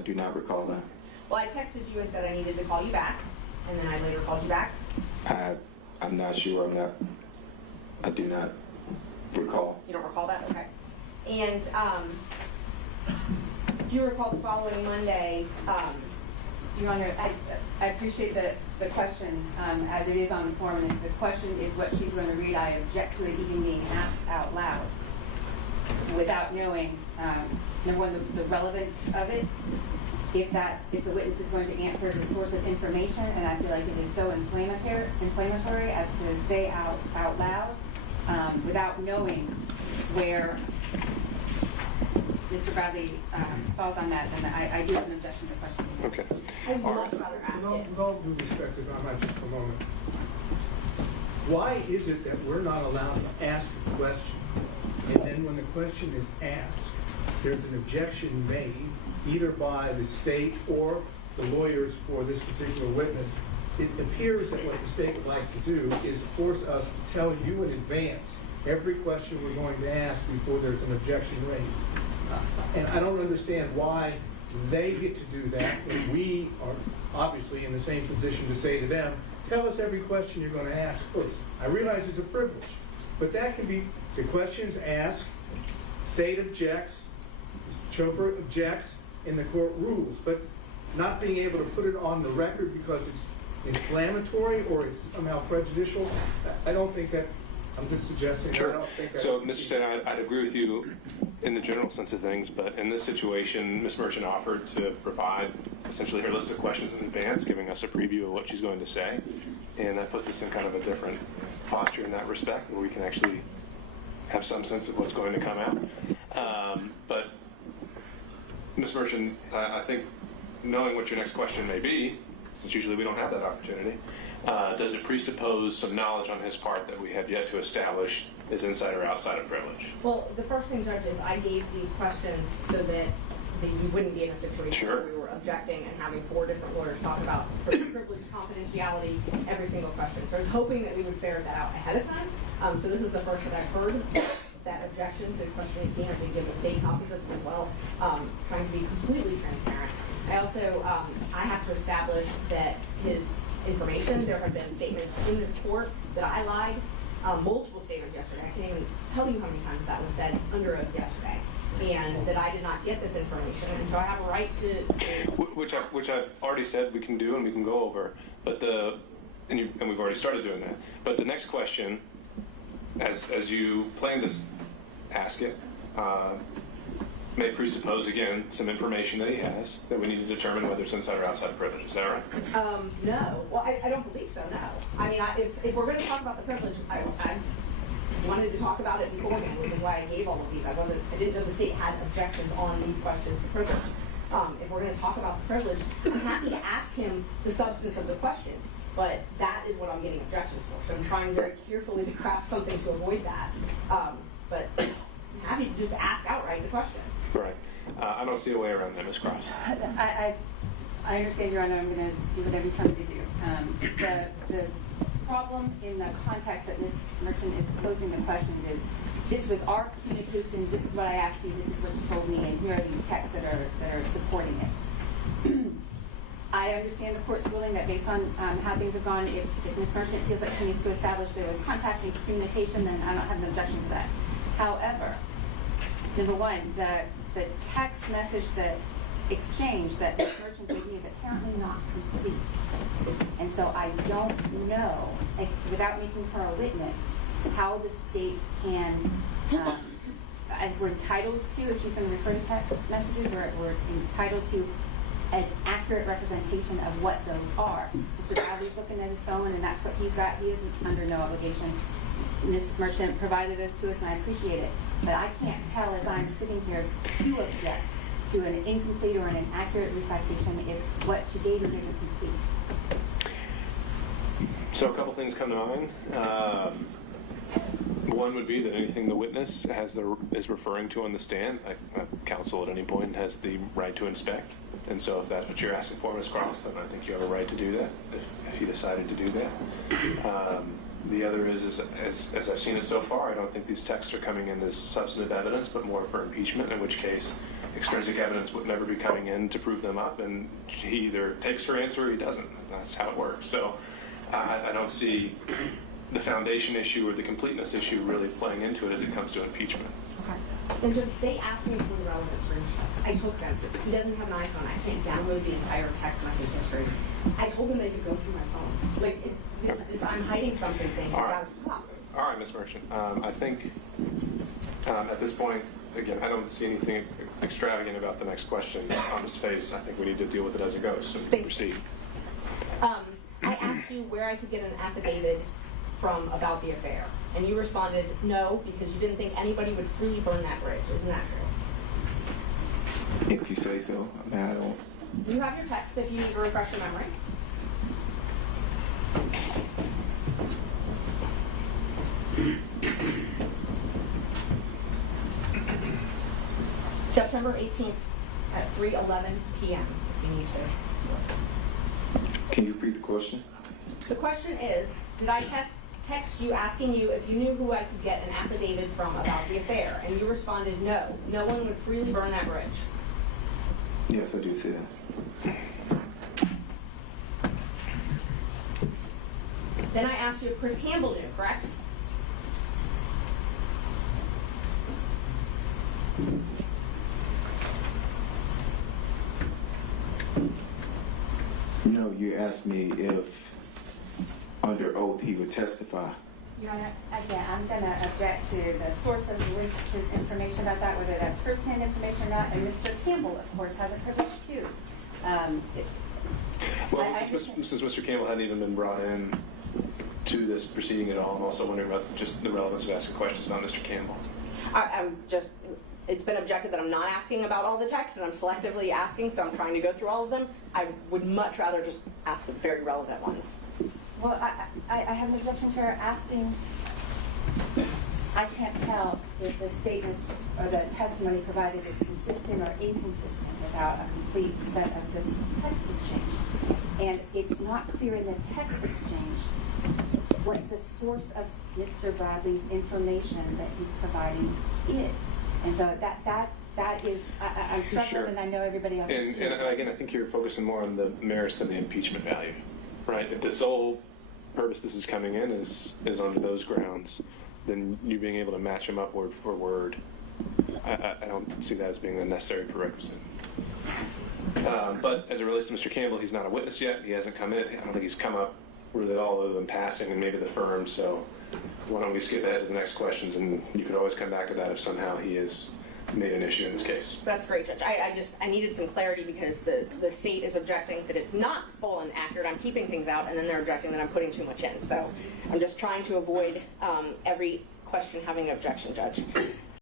do not recall that. Well, I texted you and said I needed to call you back, and then I later called you back. I'm not sure. I do not recall. You don't recall that? Okay. And do you recall the following Monday? Your Honor, I appreciate the question as it is on the form, and if the question is what she's going to read, I object to it even being asked out loud without knowing, number one, the relevance of it. If the witness is going to answer the source of information, and I feel like it is so inflammatory as to say out loud, without knowing where Mr. Bradley falls on that, then I do have an objection to the question. Okay. I would much rather ask it. With all due respect, if I might just for a moment. Why is it that we're not allowed to ask a question, and then when the question is asked, there's an objection made, either by the state or the lawyers for this particular witness? It appears that what the state would like to do is force us to tell you in advance every question we're going to ask before there's an objection raised. And I don't understand why they get to do that when we are obviously in the same position to say to them, tell us every question you're going to ask first. I realize it's a privilege, but that can be the questions asked, state objects, Chopra objects, and the court rules. But not being able to put it on the record because it's inflammatory or it's somehow prejudicial, I don't think that, I'm just suggesting. Sure. I don't think that. So, Mr. Stan, I'd agree with you in the general sense of things, but in this situation, Ms. Merchant offered to provide essentially her list of questions in advance, giving us a preview of what she's going to say, and that puts us in kind of a different posture in that respect, where we can actually have some sense of what's going to come out. But Ms. Merchant, I think knowing what your next question may be, since usually we don't have that opportunity, does it presuppose some knowledge on his part that we have yet to establish is inside or outside of privilege? Well, the first thing, Judge, is I gave these questions so that you wouldn't be in a situation Sure. where we were objecting and having 4 different lawyers talk about privilege, confidentiality, every single question. So I was hoping that we would ferret that out ahead of time. So this is the first that I've heard that objection to question 18. I did give the state copies of it as well, trying to be completely transparent. I also, I have to establish that his information, there have been statements in this court that I lied, multiple statements yesterday. I can't even tell you how many times that was said under oath yesterday, and that I did not get this information, and so I have a right to Which I've already said we can do and we can go over, but and we've already started doing that. But the next question, as you plan to ask it, may presuppose again some information that he has that we need to determine whether it's inside or outside of privilege. Is that right? No. Well, I don't believe so, no. I mean, if we're going to talk about the privilege, I wanted to talk about it beforehand, which is why I gave all of these. I didn't know the state had objections on these questions to privilege. If we're going to talk about the privilege, I'm happy to ask him the substance of the question, but that is what I'm getting objections for. So I'm trying very carefully to craft something to avoid that. But I'm happy to just ask outright the question. Right. I don't see a way around that, Ms. Cross. I understand, Your Honor. I'm going to do whatever you tell me to do. The problem in the context that Ms. Merchant is posing the questions is, this was our communication, this is what I asked you, this is what you told me, and here are these texts that are supporting it. I understand the court's ruling that based on how things have gone, if Ms. Merchant feels like she needs to establish there was contact and communication, then I don't have an objection to that. However, number one, the text message that exchange that Ms. Merchant gave me is apparently not complete. And so I don't know, without making her a witness, how the state can, we're entitled to, if she's going to refer to text messages, we're entitled to an accurate representation of what those are. Mr. Bradley's looking at his phone, and that's what he's got. He is under no obligation. Ms. Merchant provided this to us, and I appreciate it. But I can't tell as I'm sitting here to object to an incomplete or an inaccurate recitation if what she gave me isn't complete. So a couple things come to mind. One would be that anything the witness is referring to on the stand, counsel at any point has the right to inspect. And so if that's what you're asking for, Ms. Cross, then I think you have a right to do that if you decided to do that. The other is as I've seen it so far, I don't think these texts are coming in as substantive evidence, but more for impeachment, in which case extrinsic evidence would never be coming in to prove them up, and he either takes her answer or he doesn't. That's how it works. So I don't see the foundation issue or the completeness issue really playing into it as it comes to impeachment. Okay. And Judge, they asked me for the relevant screenshots. I took them. He doesn't have an iPhone. I can't download the entire text message history. I told him they could go through my phone. Like, I'm hiding something. Things All right. about stop. All right, Ms. Merchant. I think at this point, again, I don't see anything extravagant about the next question on his face. I think we need to deal with it as it goes. So proceed. I asked you where I could get an affidavit from about the affair, and you responded no because you didn't think anybody would freely burn that bridge. Isn't that true? If you say so. I mean, I don't. Do you have your text if you need to refresh your memory? September 18th at 3:11 p.m. if you need to. Can you repeat the question? The question is, did I text you asking you if you knew who I could get an affidavit from about the affair? And you responded no. No one would freely burn that bridge. Yes, I do see that. Then I asked you if Chris Campbell knew, correct? No, you asked me if under oath he would testify. Your Honor, again, I'm going to object to the source of Willis's information about that, whether that's first-hand information or not. And Mr. Campbell, of course, has a privilege too. Well, since Mr. Campbell hadn't even been brought in to this proceeding at all, I'm also wondering about just the relevance of asking questions about Mr. Campbell. I'm just, it's been objected that I'm not asking about all the texts and I'm selectively asking, so I'm trying to go through all of them. I would much rather just ask the very relevant ones. Well, I have an objection to her asking. I can't tell if the statements or the testimony provided is consistent or inconsistent without a complete set of this text exchange. And it's not clear in the text exchange what the source of Mr. Bradley's information that he's providing is. And so that is, I'm struggling, Sure. and I know everybody else is too. And again, I think you're focusing more on the merits than the impeachment value, right? If the sole purpose this is coming in is under those grounds, then you being able to match them up word for word, I don't see that as being the necessary prerequisite. But as it relates to Mr. Campbell, he's not a witness yet. He hasn't come in. I don't think he's come up really at all other than passing and maybe the firm. So why don't we skip ahead to the next questions, and you could always come back to that if somehow he has made an issue in this case. That's great, Judge. I needed some clarity because the state is objecting that it's not full and accurate. I'm keeping things out, and then they're objecting that I'm putting too much in. So I'm just trying to avoid every question having an objection, Judge.